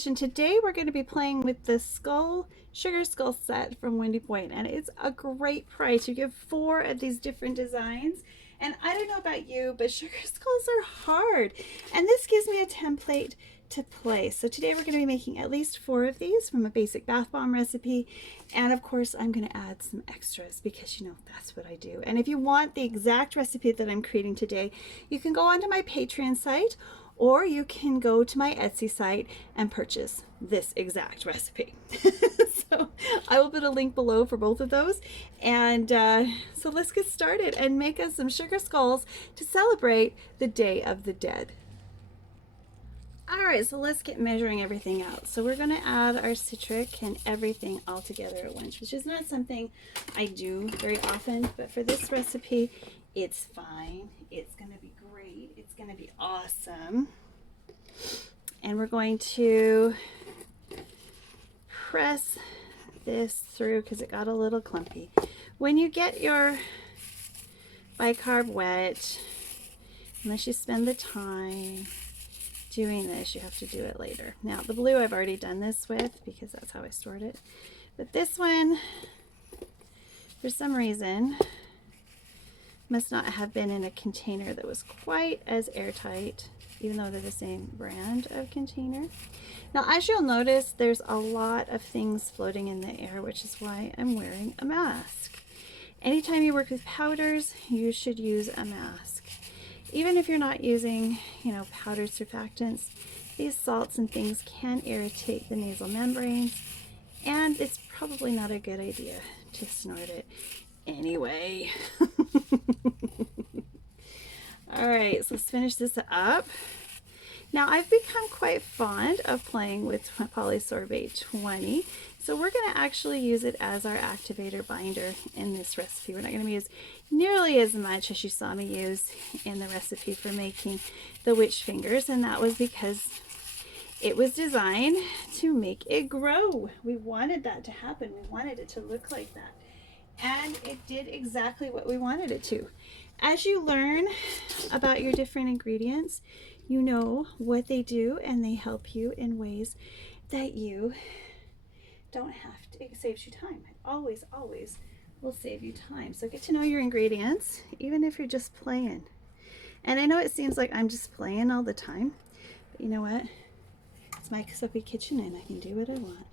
edition. Today we're going to be playing with the sugar skull set from Windy Point, and it's a great price. You get 4 of these different designs, and I don't know about you, but sugar skulls are hard, and this gives me a template to play. So today we're going to be making at least 4 of these from a basic bath bomb recipe, and of course I'm going to add some extras because you know that's what I do. And if you want the exact recipe that I'm creating today, you can go onto my Patreon site, or you can go to my Etsy site and purchase this exact recipe. So I will put a link below for both of those. And so let's get started and make us some sugar skulls to celebrate the Day of the Dead. All right, so let's get measuring everything out. So we're gonna add our citric and everything all together at once, which is not something I do very often, but for this recipe, it's fine. It's gonna be great. It's gonna be awesome. And we're going to press this through because it got a little clumpy. When you get your bicarb wet, unless you spend the time doing this, you have to do it later. Now the blue I've already done this with because that's how I stored it. But this one, for some reason, must not have been in a container that was quite as airtight, even though they're the same brand of container. Now, as you'll notice, there's a lot of things floating in the air, which is why I'm wearing a mask. Anytime you work with powders, you should use a mask. Even if you're not using, powdered surfactants, these salts and things can irritate the nasal membranes, and it's probably not a good idea to snort it anyway. All right, so let's finish this up. Now, I've become quite fond of playing with polysorbate 20, so we're going to actually use it as our activator binder in this recipe. We're not going to use nearly as much as you saw me use in the recipe for making the witch fingers, and that was because it was designed to make it grow. We wanted that to happen. We wanted it to look like that, and it did exactly what we wanted it to. As you learn about your different ingredients, you know what they do, and they help you in ways that you don't have to. It saves you time. It always will save you time. So get to know your ingredients, even if you're just playing. And I know it seems like I'm just playing all the time, but you know what? It's my soapy kitchen and I can do what I want.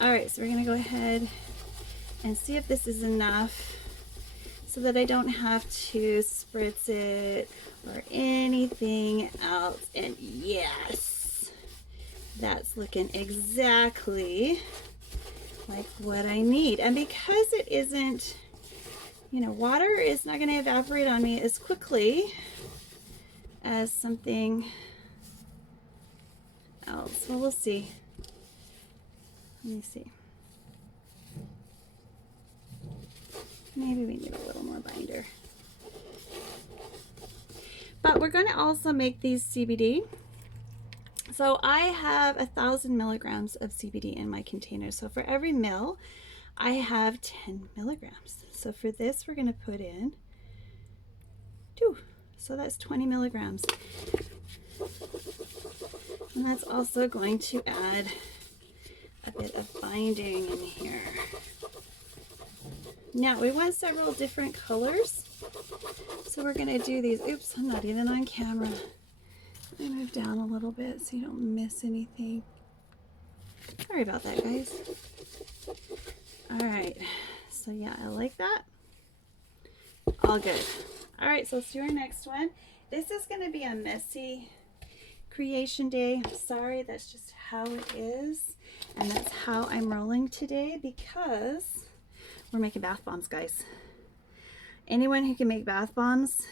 All right, so we're gonna go ahead and see if this is enough so that I don't have to spritz it or anything else. And yes, that's looking exactly like what I need. And because it isn't, water is not going to evaporate on me as quickly as something else. Well, we'll see. Let me see. Maybe we need a little more binder. But we're going to also make these CBD. So I have 1,000 milligrams of CBD in my container. So for every mil, I have 10 milligrams. So for this, we're going to put in 2. So that's 20 milligrams. And that's also going to add a bit of binding in here. Now we want several different colors, so we're going to do these. Oops, I'm not even on camera. Let me move down a little bit so you don't miss anything. Sorry about that, guys. All right, so yeah, I like that. All good. All right, so let's do our next one. This is going to be a messy creation day. I'm sorry, that's just how it is, and that's how I'm rolling today because we're making bath bombs, guys. Anyone who can make bath bombs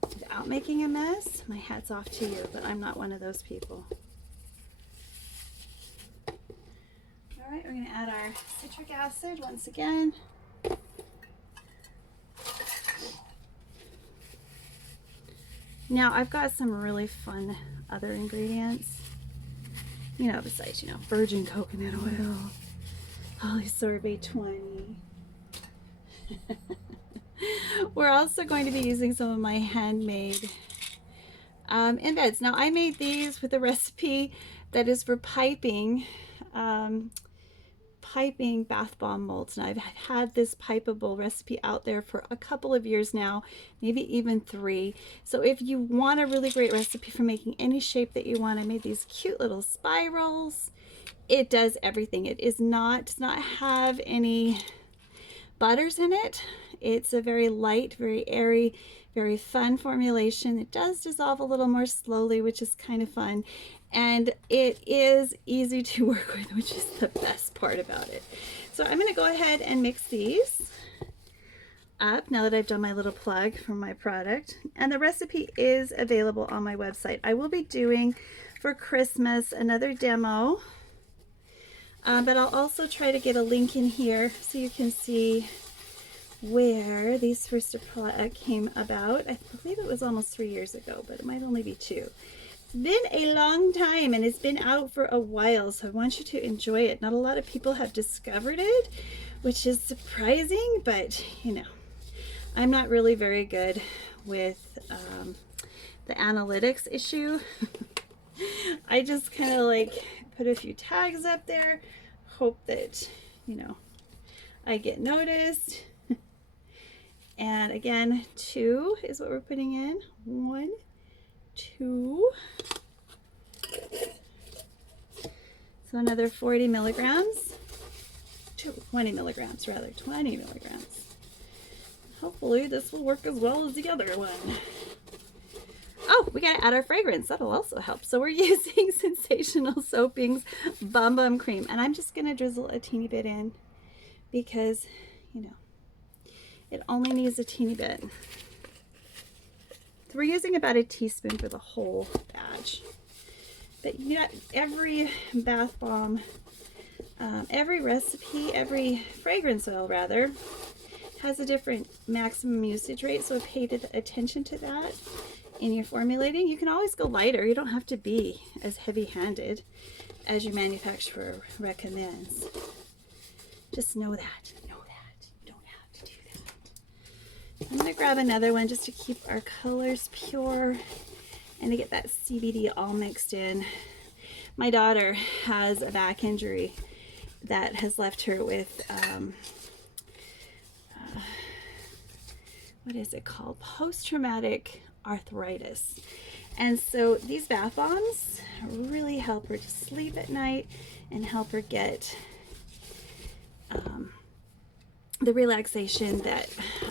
without making a mess, my hat's off to you, but I'm not one of those people. All right, we're gonna add our citric acid once again. Now, I've got some really fun other ingredients, besides, virgin coconut oil, polysorbate 20. We're also going to be using some of my handmade embeds. Now I made these with a recipe that is for piping bath bomb molds, and I've had this pipeable recipe out there for a couple of years now, maybe even 3. So if you want a really great recipe for making any shape that you want, I made these cute little spirals. It does everything. It does not have any butters in it. It's a very light, very airy, very fun formulation. It does dissolve a little more slowly, which is kind of fun. And it is easy to work with, which is the best part about it. So I'm going to go ahead and mix these up now that I've done my little plug for my product. And the recipe is available on my website. I will be doing for Christmas another demo, but I'll also try to get a link in here so you can see where these first came about. I believe it was almost 3 years ago, but it might only be 2. It's been a long time and it's been out for a while, so I want you to enjoy it. Not a lot of people have discovered it, which is surprising, but you know, I'm not really very good with the analytics issue. I just kind of like put a few tags up there, hope that, you know, I get noticed. And again, 2 is what we're putting in. 1, 2. So another 40 milligrams. 20 milligrams rather, 20 milligrams. Hopefully this will work as well as the other one. Oh, we gotta add our fragrance. That'll also help. So we're using Sensational Soaping's Bum Bum Cream. And I'm just gonna drizzle a teeny bit in because, you know, it only needs a teeny bit. So we're using about a teaspoon for the whole batch. But you got every bath bomb, every recipe, every fragrance oil rather, has a different maximum usage rate. So pay attention to that in your formulating. You can always go lighter. You don't have to be as heavy-handed as your manufacturer recommends. Just know that. I'm going to grab another one just to keep our colors pure and to get that CBD all mixed in. My daughter has a back injury that has left her with, what is it called? Post-traumatic arthritis. And so these bath bombs really help her to sleep at night and help her get the relaxation that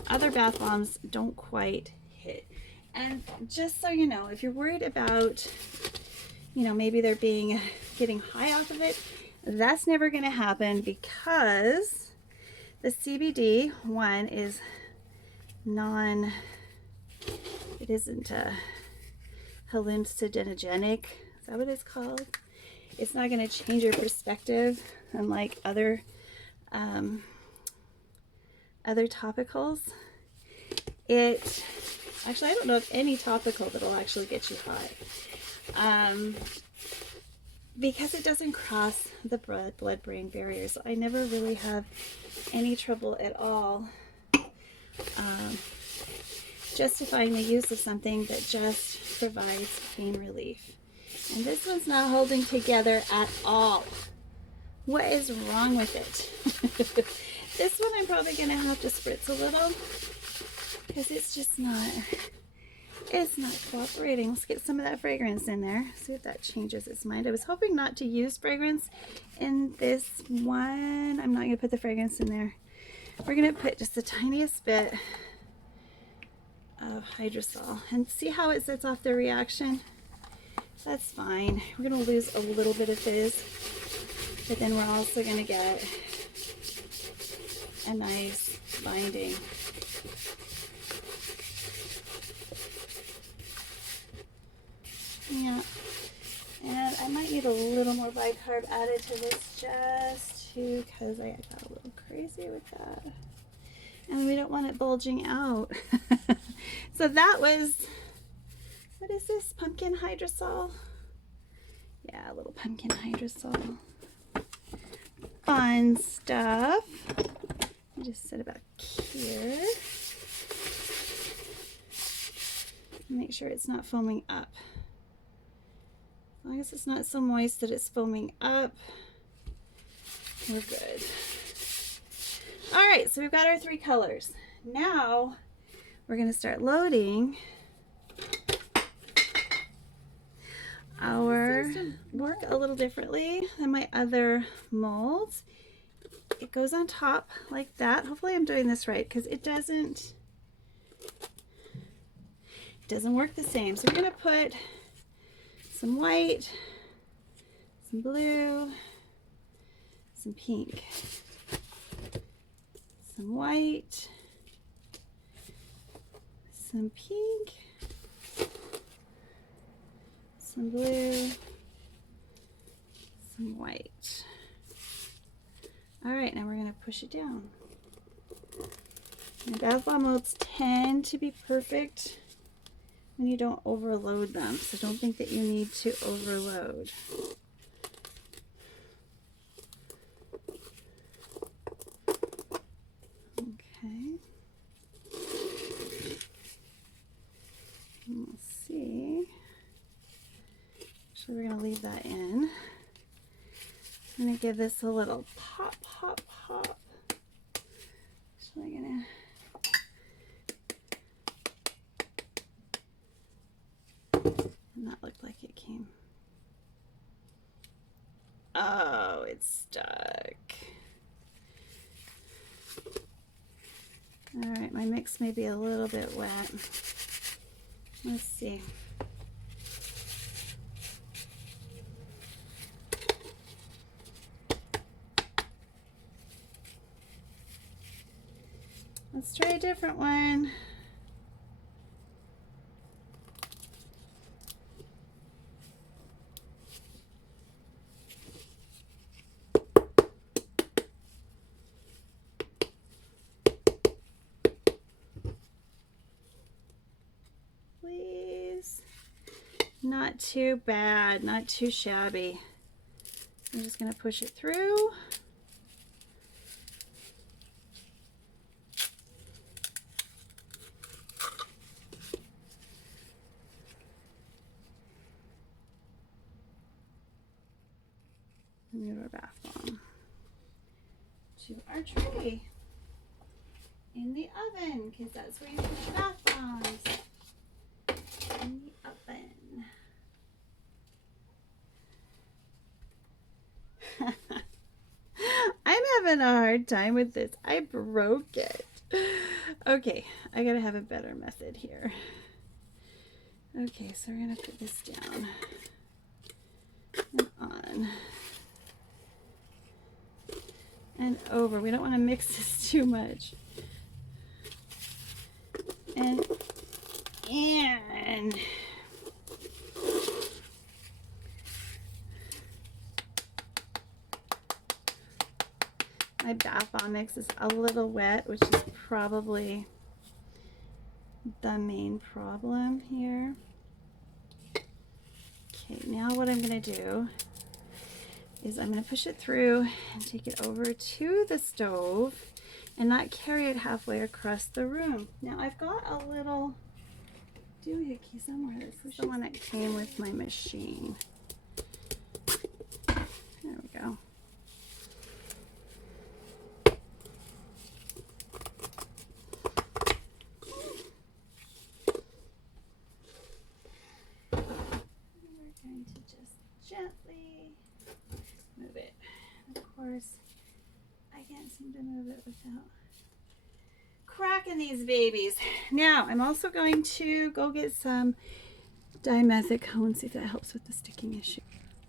other bath bombs don't quite hit. And just so you know, if you're worried about, you know, maybe they're getting high off of it, that's never going to happen because the CBD one is it isn't hallucinogenic. Is that what it's called? It's not going to change your perspective, unlike other topicals. Actually, I don't know of any topical that'll actually get you high, because it doesn't cross the blood-brain barrier. So I never really have any trouble at all justifying the use of something that just provides pain relief. And this one's not holding together at all. What is wrong with it? This one I'm probably going to have to spritz a little because it's not cooperating. Let's get some of that fragrance in there. See if that changes its mind. I was hoping not to use fragrance in this one. I'm not going to put the fragrance in there. We're going to put just the tiniest bit of hydrosol and see how it sets off the reaction. That's fine. We're going to lose a little bit of fizz, but then we're also going to get a nice binding. Yeah, and I might need a little more bicarb added to this just because I got a little crazy with that. And we don't want it bulging out. So that was, what is this? Pumpkin hydrosol? Yeah, a little pumpkin hydrosol. Fun stuff. Just set about here. Make sure it's not foaming up. As long as it's not so moist that it's foaming up, we're good. All right, so we've got our 3 colors. Now we're going to start loading our work a little differently than my other molds. It goes on top like that. Hopefully I'm doing this right because it doesn't work the same. So we're going to put some white, some blue, some pink, some white, some pink, some blue, some white. All right, now we're going to push it down. Now, bath bomb molds tend to be perfect when you don't overload them, so don't think that you need to overload. Okay. We'll see. Actually, we're going to leave that in. I'm going to give this a little pop, pop, pop. Actually, I'm going to... And that looked like it came. Oh, it's stuck. All right, my mix may be a little bit wet. Let's see. Let's try a different one. Please. Not too bad, not too shabby. I'm just going to push it through. Move our bath bomb to our tray in the oven, because that's where you put your bath bombs, in the oven. I'm having a hard time with this. I broke it. Okay, I gotta have a better method here. Okay, so we're gonna put this down and on and over. We don't want to mix this too much. And my bath bomb mix is a little wet, which is probably the main problem here. Okay, now what I'm going to do is I'm going to push it through and take it over to the stove and not carry it halfway across the room. Now I've got a little doohickey somewhere. This is the one that came with my machine. There we go. We're going to just gently move it. Of course, I can't seem to move it without cracking these babies. Now, I'm also going to go get some dimethicone, see if that helps with the sticking issue.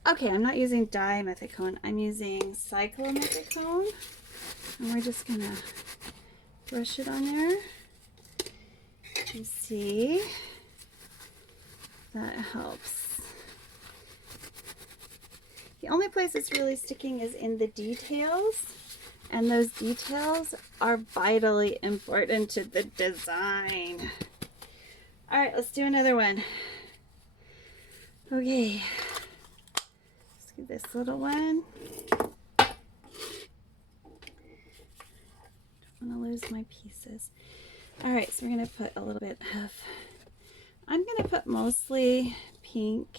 Okay, I'm not using dimethicone. I'm using cyclomethicone. And we're just going to brush it on there. You see, that helps. The only place it's really sticking is in the details, and those details are vitally important to the design. All right, let's do another one. Okay, let's get this little one. Don't want to lose my pieces. All right, so we're going to put a little bit of I'm going to put mostly pink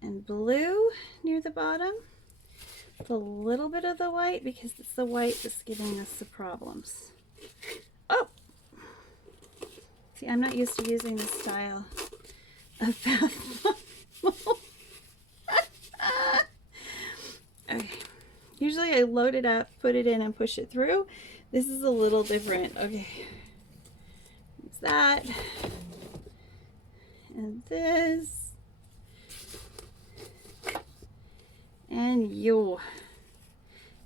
and blue near the bottom. A little bit of the white because it's the white that's giving us the problems. Oh! See, I'm not used to using this style of bath bomb. Okay. Usually I load it up, put it in, and push it through. This is a little different. Okay. There's that. And this. And you.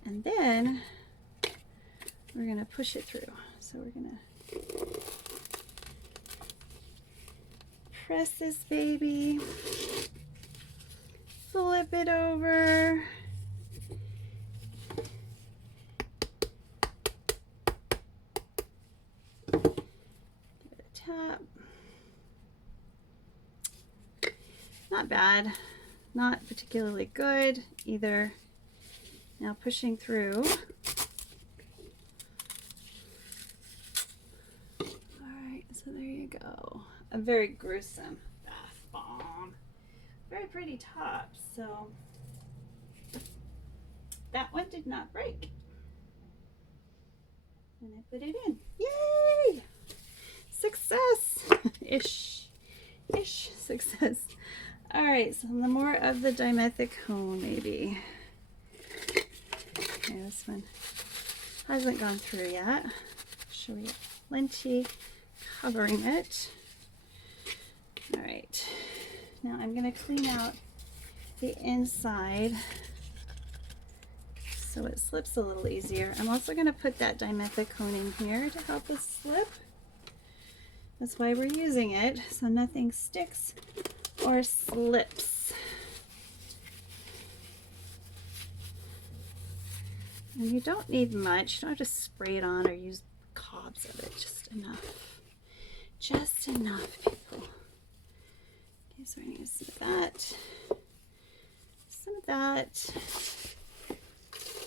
And then we're going to push it through. So we're going to press this baby, flip it over, give it a tap. Not bad, not particularly good either. Now pushing through. Alright, so there you go. A very gruesome bath bomb. Very pretty top, so that one did not break. And I put it in. Yay! Success! Ish success. Alright, so the more of the dimethicone maybe. Okay, this one hasn't gone through yet. Show you plenty covering it. All right, now I'm going to clean out the inside so it slips a little easier. I'm also going to put that dimethicone in here to help us slip. That's why we're using it, so nothing sticks or slips. And you don't need much. You don't have to spray it on or use gobs of it. Just enough. Just enough, people. Okay, so we're going to use some of that. Some of that.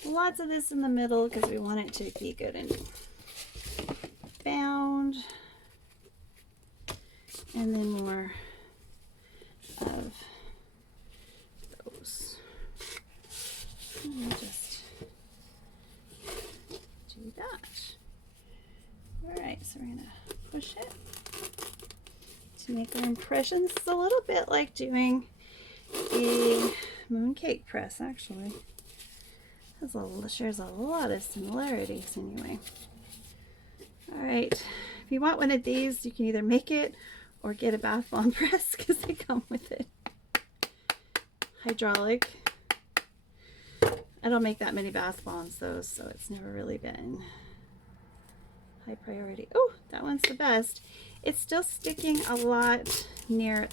Lots of this in the middle because we want it to be good and bound. And then more of those. And we'll just do that. Alright, so we're going to push it to make our impressions. It's a little bit like doing a mooncake press, actually. Shares a lot of similarities anyway. Alright, if you want one of these, you can either make it or get a bath bomb press because they come with it. Hydraulic. I don't make that many bath bombs though, so it's never really been high priority. Oh, that one's the best. It's still sticking a lot near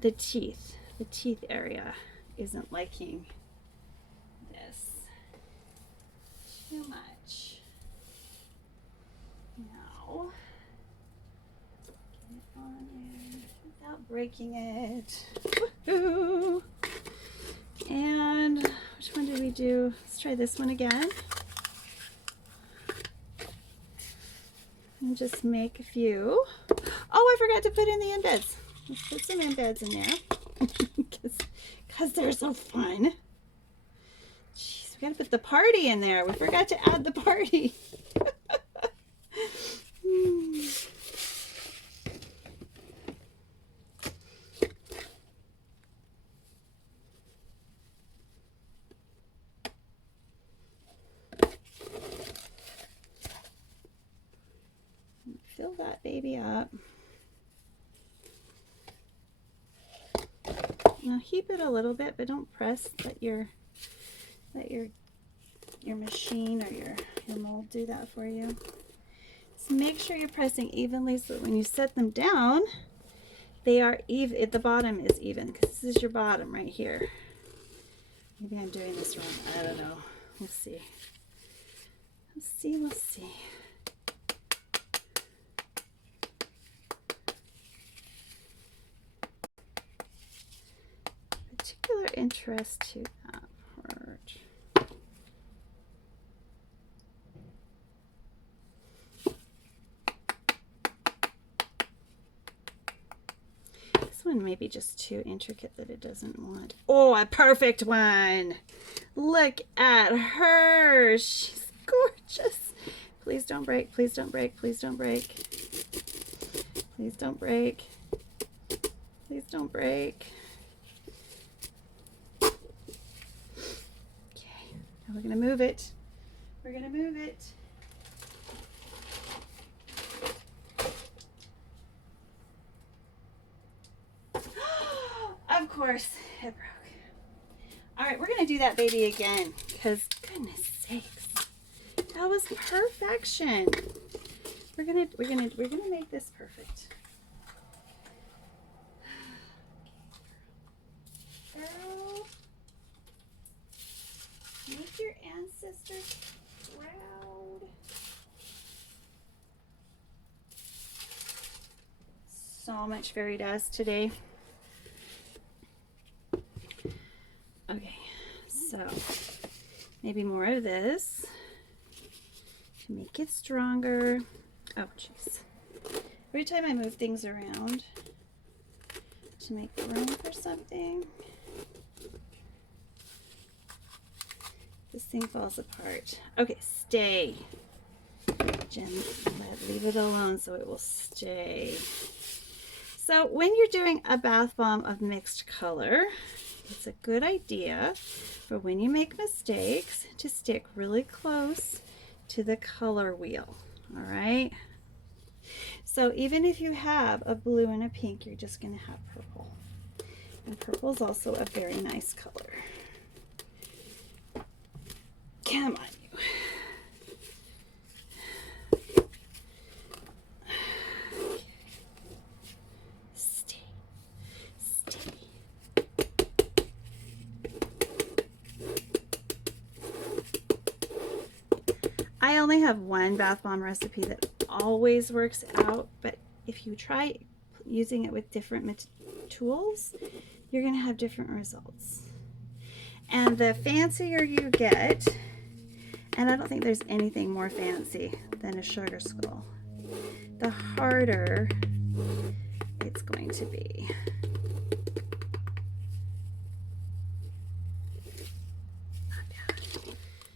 the teeth. The teeth area isn't liking this too much. Now, get it on there without breaking it. Woohoo! And which one did we do? Let's try this one again. And just make a few. Oh, I forgot to put in the embeds. Let's put some embeds in there. Because they're so fun. Jeez, we gotta put the party in there. We forgot to add the party. Fill that baby up. Now heap it a little bit, but don't press. Let your machine or your mold do that for you. So make sure you're pressing evenly so that when you set them down, they are even. The bottom is even because this is your bottom right here. Maybe I'm doing this wrong. I don't know. We'll see. We'll see. Particular interest to that part. one may be just too intricate that it doesn't want. Oh, a perfect one. Look at her. She's gorgeous. Please don't break. Please don't break. Please don't break. Please don't break. Please don't break. Okay. Now we're going to move it. We're going to move it. Of course, it broke. All right, we're gonna do that baby again, because goodness sakes, that was perfection. We're gonna make this perfect. Girl, make your ancestors proud. So much fairy dust today. Okay, so maybe more of this to make it stronger. Oh, jeez. Every time I move things around to make room for something, this thing falls apart. Okay, stay. Jen, leave it alone so it will stay. So when you're doing a bath bomb of mixed color, it's a good idea for when you make mistakes to stick really close to the color wheel. All right. So even if you have a blue and a pink, you're just going to have purple. And purple is also a very nice color. Come on, you. I only have one bath bomb recipe that always works out, but if you try using it with different tools, you're going to have different results. And the fancier you get, and I don't think there's anything more fancy than a sugar skull, the harder it's going to be.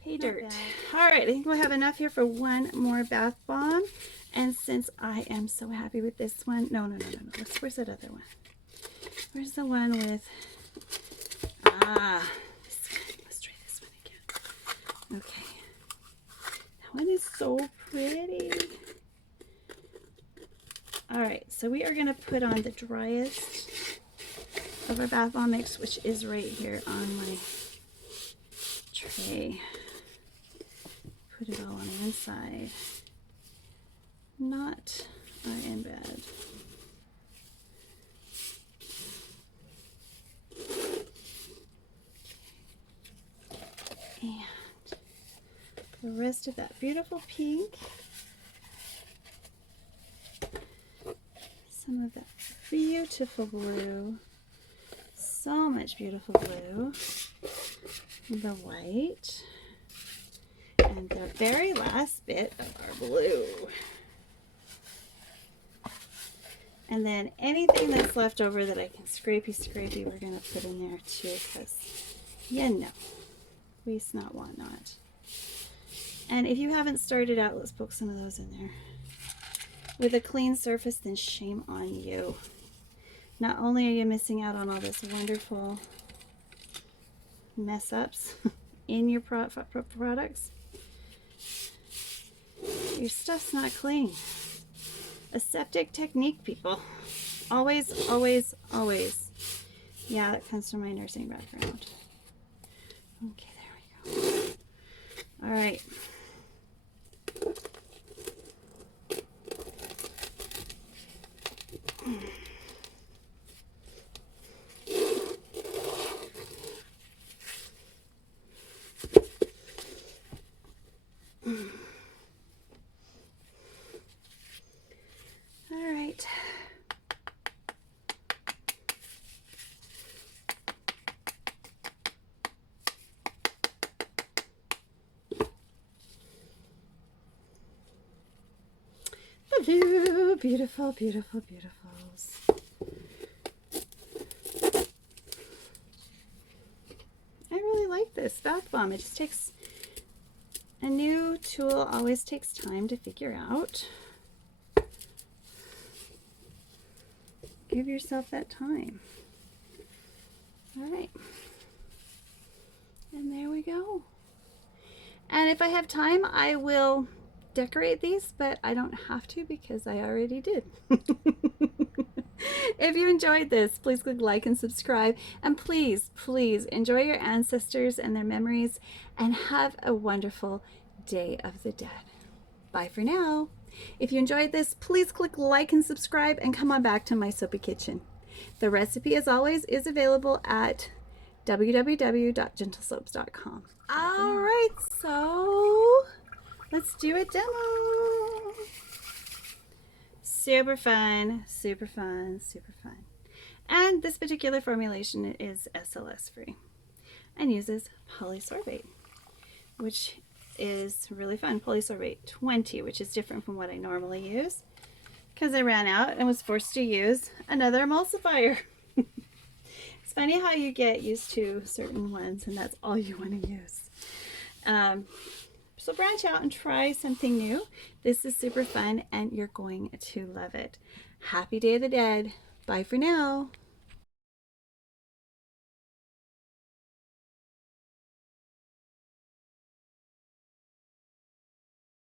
Hey, dirt. All right, I think we'll have enough here for one more bath bomb. And since I am so happy with this one, no. Where's that other one? Where's the one with, this one. Let's try this one again. Okay. That one is so pretty. All right, so we are going to put on the driest of our bath bomb mix, which is right here on my tray. Put it all on the inside, not in bed. And the rest of that beautiful pink, some of that beautiful blue, so much beautiful blue, the white, and the very last bit of our blue. And then anything that's left over that I can scrapey, we're going to put in there too, because, you know, waste not, want not. And if you haven't started out, let's poke some of those in there. With a clean surface, then shame on you. Not only are you missing out on all this wonderful mess ups in your products, your stuff's not clean. Aseptic technique, people. Always, always, always. Yeah, that comes from my nursing background. Okay, there we go. All right. All right. Hello, beautiful, beautiful, beautifuls. this bath bomb. It just takes, a new tool always takes time to figure out. Give yourself that time. All right. And there we go. And if I have time, I will decorate these, but I don't have to because I already did. If you enjoyed this, please click like and subscribe. And please, please enjoy your ancestors and their memories and have a wonderful Day of the Dead. Bye for now. If you enjoyed this, please click like and subscribe and come on back to my soapy kitchen. The recipe, as always, is available at www.gentlesoaps.com. All right, so let's do a demo. Super fun, super fun, super fun. And this particular formulation is SLS free and uses polysorbate, which is really fun. Polysorbate 20, which is different from what I normally use because I ran out and was forced to use another emulsifier. It's funny how you get used to certain ones and that's all you want to use. So branch out and try something new. This is super fun and you're going to love it. Happy Day of the Dead. Bye for now.